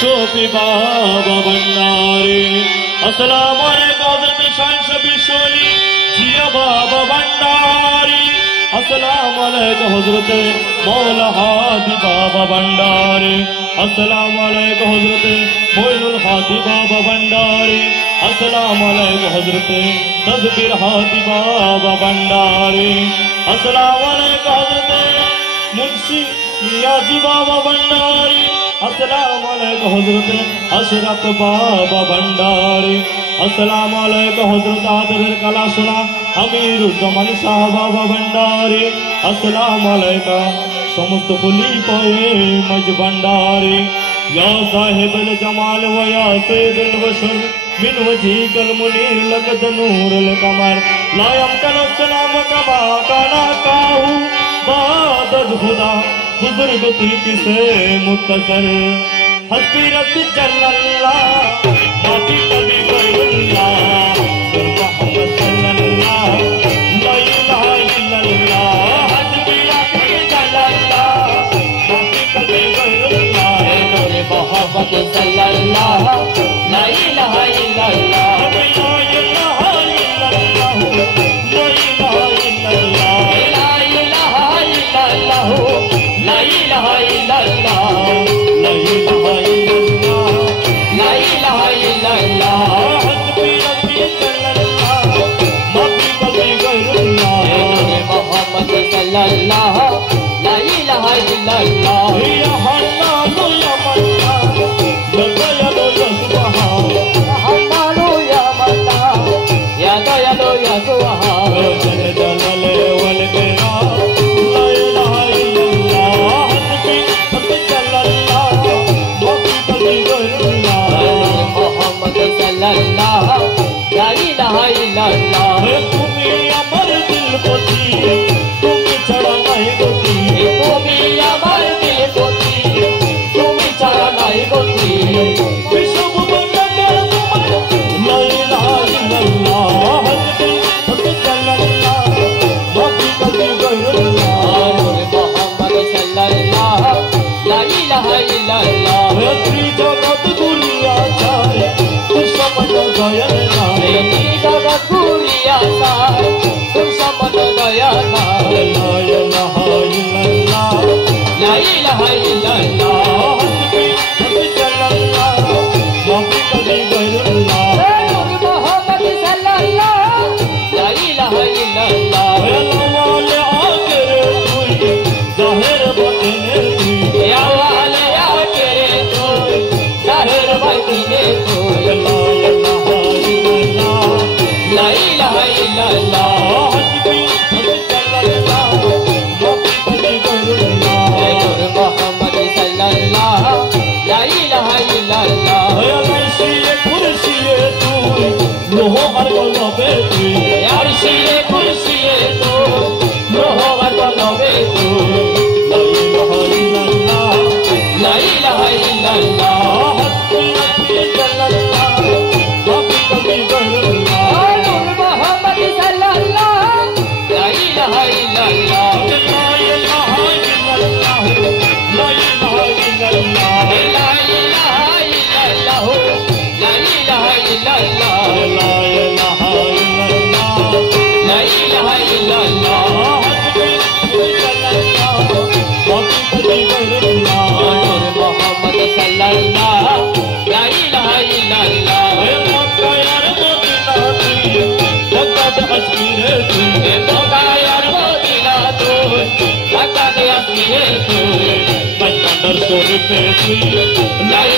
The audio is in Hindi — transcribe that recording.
शोफी बाबा भंडारी अस्सलाम वालेकुम हज़रत शान शबी शोली जिया बाबा भंडारी अस्सलाम वालेकुम हज़रत मौला हादी बाबा भंडारी अस्सलाम वालेकुम हज़रत मोइनुल हादी बाबा भंडारी अस्सलाम वालेकुम हज़रत तज़बीर हादी बाबा भंडारी अस्सलाम वालेकुम हज़रत मुंशी नियाजी बाबा भंडारी अस्सलाम वालेकुम हज़रत अशरफ बाबा भंडारी अस्सलाम वालेकुम हज़रत आदर कलाशुना अमीरुल जमान शाह बाबा भंडारी अस्सलाम वालेकुम समस्त खलीफाए मज भंडारी या साहिबुल जमाल व या सैयदुल बशर मिन वजीकल मुनीर लकद नूरुल कमर ला यमकन सलाम कमा काना काहू बादद खुदा बुजुर्ग तुर्की से मुख्तसर हस्बी रब्बी जल्लल्लाह माफी कभी गैरुल्लाह मोहम्मद सल्लल्लाह ला इलाहा इल्लल्लाह हस्बी रब्बी जल्लल्लाह माफी कभी गैरुल्लाह मोहम्मद सल्लल्लाह ला इलाहा इल्लल्लाह La